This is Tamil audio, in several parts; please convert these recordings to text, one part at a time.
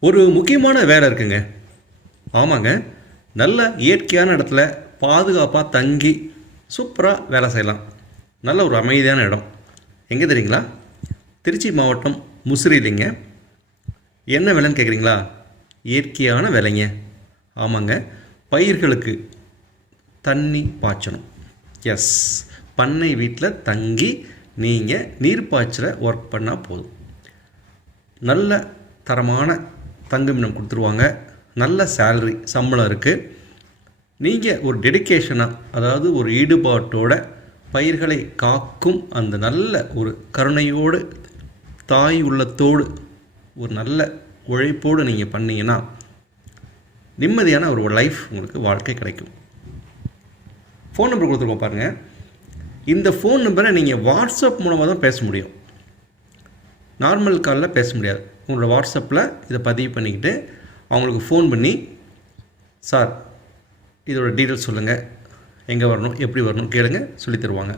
ஒரு முக்கியமான வேலை இருக்குங்க. ஆமாங்க. நல்ல இயற்கையான இடத்துல பாதுகாப்பாக தங்கி சூப்பராக வேலை செய்யலாம். நல்ல ஒரு அமைதியான இடம். எங்கே தெரியுங்களா? திருச்சி மாவட்டம் முசிறிலிங்க. என்ன விலைன்னு கேட்குறீங்களா இயற்கையான விலைங்க. ஆமாங்க. பயிர்களுக்கு தண்ணி பாய்ச்சணும். எஸ் பண்ணை வீட்டில் தங்கி நீங்கள் நீர் பாய்ச்சல ஒர்க் பண்ணால் போதும். நல்ல தரமான தங்குமிடம் கொடுத்துருவாங்க. நல்ல சேல்ரி சம்பளம் இருக்குது நீங்கள் ஒரு டெடிகேஷனாக அதாவது ஒரு ஈடுபாட்டோட பயிர்களை காக்கும் அந்த நல்ல ஒரு கருணையோடு தாய் உள்ளத்தோடு ஒரு நல்ல உழைப்போடு நீங்கள் பண்ணீங்கன்னா நிம்மதியான ஒரு லைஃப் உங்களுக்கு வாழ்க்கை கிடைக்கும். ஃபோன் நம்பர் கொடுத்துருக்கோம் பாருங்கள் இந்த ஃபோன் நம்பரை நீங்கள் வாட்ஸ்அப் மூலமாக தான் பேச முடியும். நார்மல் காலில் பேச முடியாது. உங்களோட வாட்ஸ்அப்பில் இதை பதிவு பண்ணிக்கிட்டு அவங்களுக்கு ஃபோன் பண்ணி சார் இதோட டீட்டெயில்ஸ் சொல்லுங்கள் எங்கே வரணும் எப்படி வரணும் கேளுங்க சொல்லித் தருவாங்க.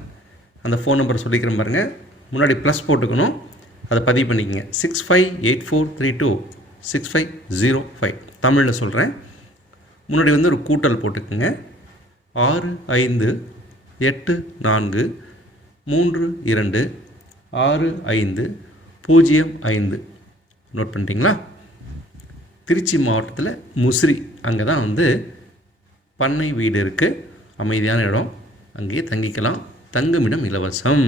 அந்த ஃபோன் நம்பர் சொல்லிக்கிறேன் பாருங்கள் முன்னாடி ப்ளஸ் போட்டுக்கணும். அதை பதிவு பண்ணிக்கங்க. Six five eight four three two six five zero five தமிழில் சொல்கிறேன் முன்னாடி வந்து ஒரு கூட்டல் போட்டுக்குங்க. ஆறு ஐந்து எட்டு நான்கு மூன்று இரண்டு ஆறு ஐந்து பூஜ்ஜியம் ஐந்து. நோட் பண்ணிட்டீங்களா? திருச்சி மாவட்டத்தில் முசிறி அங்கே தான் வந்து பண்ணை வீடு இருக்குது அமைதியான இடம். அங்கேயே தங்கிக்கலாம். தங்குமிடம் இலவசம்.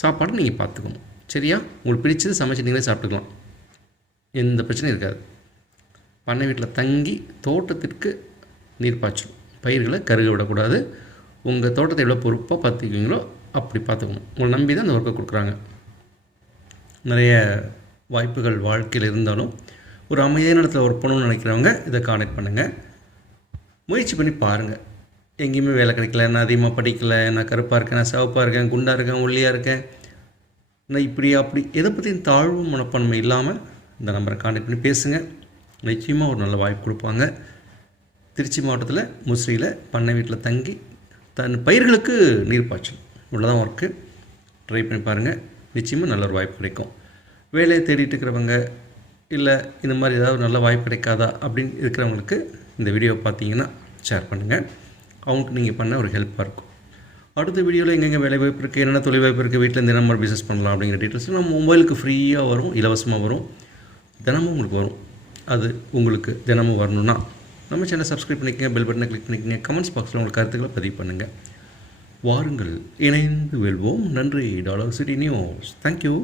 சாப்பாடு நீங்கள் பார்த்துக்கணும் சரியா? உங்களுக்கு பிடிச்சது சமைச்சு நீங்களே சாப்பிட்டுக்கலாம். எந்த பிரச்சனையும் இருக்காது. பண்ணை வீட்டில் தங்கி தோட்டத்திற்கு நீர் பாய்ச்சணும் பயிர்களை கருக விடக்கூடாது. உங்கள் தோட்டத்தை எவ்வளோ பொறுப்பாக பார்த்துக்குவீங்களோ அப்படி பார்த்துக்கணும் உங்களை நம்பி தான் அந்த ஒர்க்கை கொடுக்குறாங்க. நிறைய வாய்ப்புகள் வாழ்க்கையில் இருந்தாலும் ஒரு அமைதியான இடத்துல ஒர்க் பண்ணணும்னு நினைக்கிறவங்க இதை காண்டக்ட் பண்ணுங்கள் முயற்சி பண்ணி பாருங்கள் எங்கேயுமே வேலை கிடைக்கல. நான் அதிகமாக படிக்கலை. நான் கருப்பாக இருக்கேன். நான் சிவப்பாக இருக்கேன். குண்டாக இருக்கேன். ஒல்லியாக இருக்கேன். நான் இப்படி அப்படி எதை பற்றியும் தாழ்வு மனப்பான்மை இல்லாமல் இந்த நம்பரை கான்டெக்ட் பண்ணி பேசுங்க. நிச்சயமாக ஒரு நல்ல வாய்ப்பு கொடுப்பாங்க. திருச்சி மாவட்டத்தில் முசிறியில் பண்ணை வீட்டில் தங்கி தன் பயிர்களுக்கு நீர் பாய்ச்சல் இவ்வளோதான் ஒர்க்கு ட்ரை பண்ணி பாருங்கள் நிச்சயமாக நல்ல ஒரு வாய்ப்பு கிடைக்கும். வேலையை தேடிட்டு இருக்கிறவங்க இல்லை இந்த மாதிரி ஏதாவது ஒரு நல்ல வாய்ப்பு கிடைக்காதா அப்படின்னு இருக்கிறவங்களுக்கு இந்த வீடியோ பார்த்தீங்கன்னா ஷேர் பண்ணுங்கள் அவங்களுக்கு நீங்கள் பண்ண ஒரு ஹெல்ப்பாக இருக்கும். அடுத்த வீடியோவில் எங்கெங்கே வேலை வாய்ப்பு இருக்குது என்னென்ன தொழில் வாய்ப்பு இருக்குது வீட்டில் இந்த மாதிரி பிஸ்னஸ் பண்ணலாம் அப்படிங்கிற டீட்டெயில்ஸ் நம்ம மொபைலுக்கு ஃப்ரீயாக வரும் இலவசமாக வரும். தினமும் உங்களுக்கு வரும். அது உங்களுக்கு தினமும் வரணும்னா நம்ம சேனல் சப்ஸ்கிரைப் பண்ணிக்கங்க பெல் பட்டனை கிளிக் பண்ணிக்கங்க கமெண்ட்ஸ் பாக்ஸில் உங்களுக்கு கருத்துக்களை பதிவு பண்ணுங்கள் வாருங்கள் இணைந்து வெல்வோம். நன்றி டாலர் சிட்டி நியூஸ். தேங்க்யூ